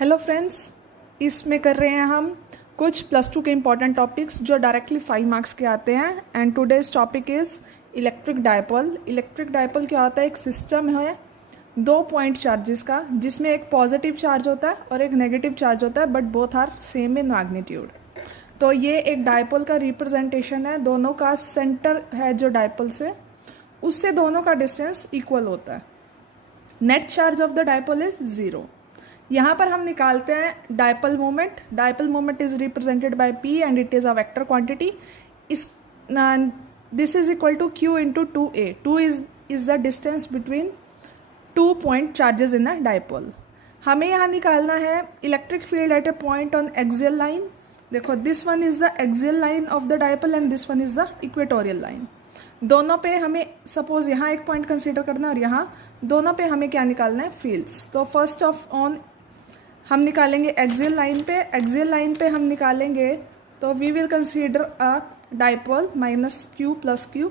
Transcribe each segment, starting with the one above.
Hello friends, इसमें कर रहे हैं हम कुछ +2 के इम्पॉर्टेंट टॉपिक्स जो डायरेक्टली 5 मार्क्स के आते हैं। And today's topic is electric dipole. Electric dipole क्या होता है? एक सिस्टम है 2 पॉइंट चार्जेस का, जिसमें एक पॉजिटिव चार्ज होता है और एक नेगेटिव चार्ज होता है, but both are same in magnitude. तो ये एक डायपोल का रिप्रेजेंटेशन है। दोनों का सेंटर है जो डायपोल से, उससे दोनों का डिस्टेंस इक्वल होता है। Net charge of the dipole is 0। यहाँ पर हम निकालते हैं dipole moment. Dipole moment is represented by P and it is a vector quantity. इस this is equal to Q into 2A। 2 is the distance between 2 point charges in a dipole. हमें यहाँ निकालना है electric field at a point on axial line. देखो, this one is the axial line of the dipole and this one is the equatorial line. दोनों पे हमें suppose यहाँ एक पॉइंट कंसीडर करना है और यहाँ दोनों पे हमें क्या निकालना है? फील्ड्स। तो फर्स्ट ऑफ ऑन हम निकालेंगे एक्सियल लाइन पे। एक्सियल लाइन पे हम निकालेंगे तो we will consider a dipole minus Q plus Q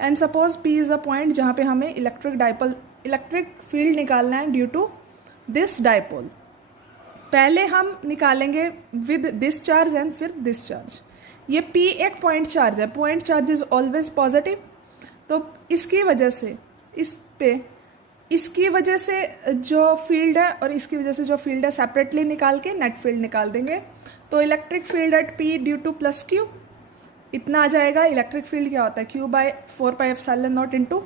and suppose P is a point जहाँ पे हमें इलेक्ट्रिक फील्ड निकालना है ड्यू टू दिस डायपोल। पहले हम निकालेंगे विद दिस चार्ज एंड फिर दिस चार्ज। ये P एक पॉइंट चार्ज है। Point charge is always positive. तो इसकी वजह से जो फील्ड है और इसकी वजह से जो फील्ड है सेपरेटली निकाल के नेट फील्ड निकाल देंगे। तो electric field eight P due two plus Q इतना आ जाएगा। इलेक्ट्रिक फील्ड क्या होता है? Q by 4πε0 into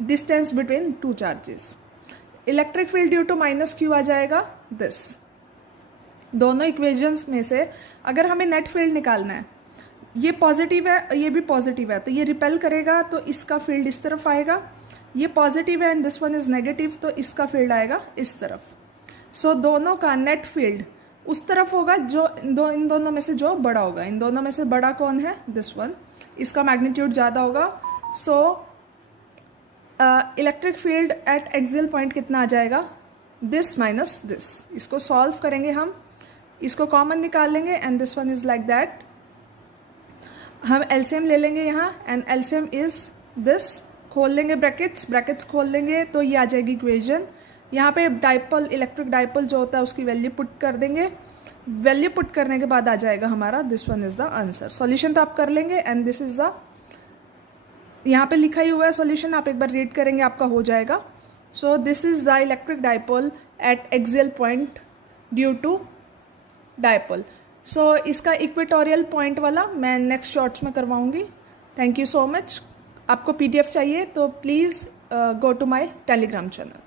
distance between 2 charges. Electric field due to minus Q आ जाएगा दिस। दोनों इक्वेशंस में से अगर हमें नेट फील्ड निकालना है, ये पॉजिटिव है, ये भी पॉजिटिव है, तो ये रिपेल करेगा तो इसका फील्ड इस तरफ आएगा। ये पॉजिटिव है and this one is negative, तो इसका फील्ड आएगा इस तरफ। सो दोनों का नेट फील्ड उस तरफ होगा जो इन दोनों में से जो बड़ा होगा। इन दोनों में से बड़ा कौन है? This one. इसका मैग्नीट्यूड ज़्यादा होगा। So electric field eight axial point कितना आ जाएगा? This minus this. इसको सॉल्व करेंगे हम, इसको कॉमन निकाल लेंगे and this one is like that. हम एलसीएम ले लेंगे यहाँ एंड एलसीएम इज दिस। खोल लेंगे ब्रैकेट्स खोल लेंगे तो ये आ जाएगी इक्वेशन। यहाँ पे डायपोल, इलेक्ट्रिक डायपोल जो होता है उसकी वैल्यू पुट कर देंगे। वैल्यू पुट करने के बाद आ जाएगा हमारा this one is the answer. Solution तो आप कर लेंगे एंड दिस इज द, यहाँ पे लिखा ही हुआ है सॉल्यूशन, आप एक बार रीड करेंगे आपका हो जाएगा। So this is the electric dipole at axial point due to dipole. So इसका इक्वेटोरियल पॉइंट वाला मैं नेक्स्ट शॉर्ट्स में करवाऊंगी। Thank you so much. आपको PDF चाहिए तो please go to my Telegram channel.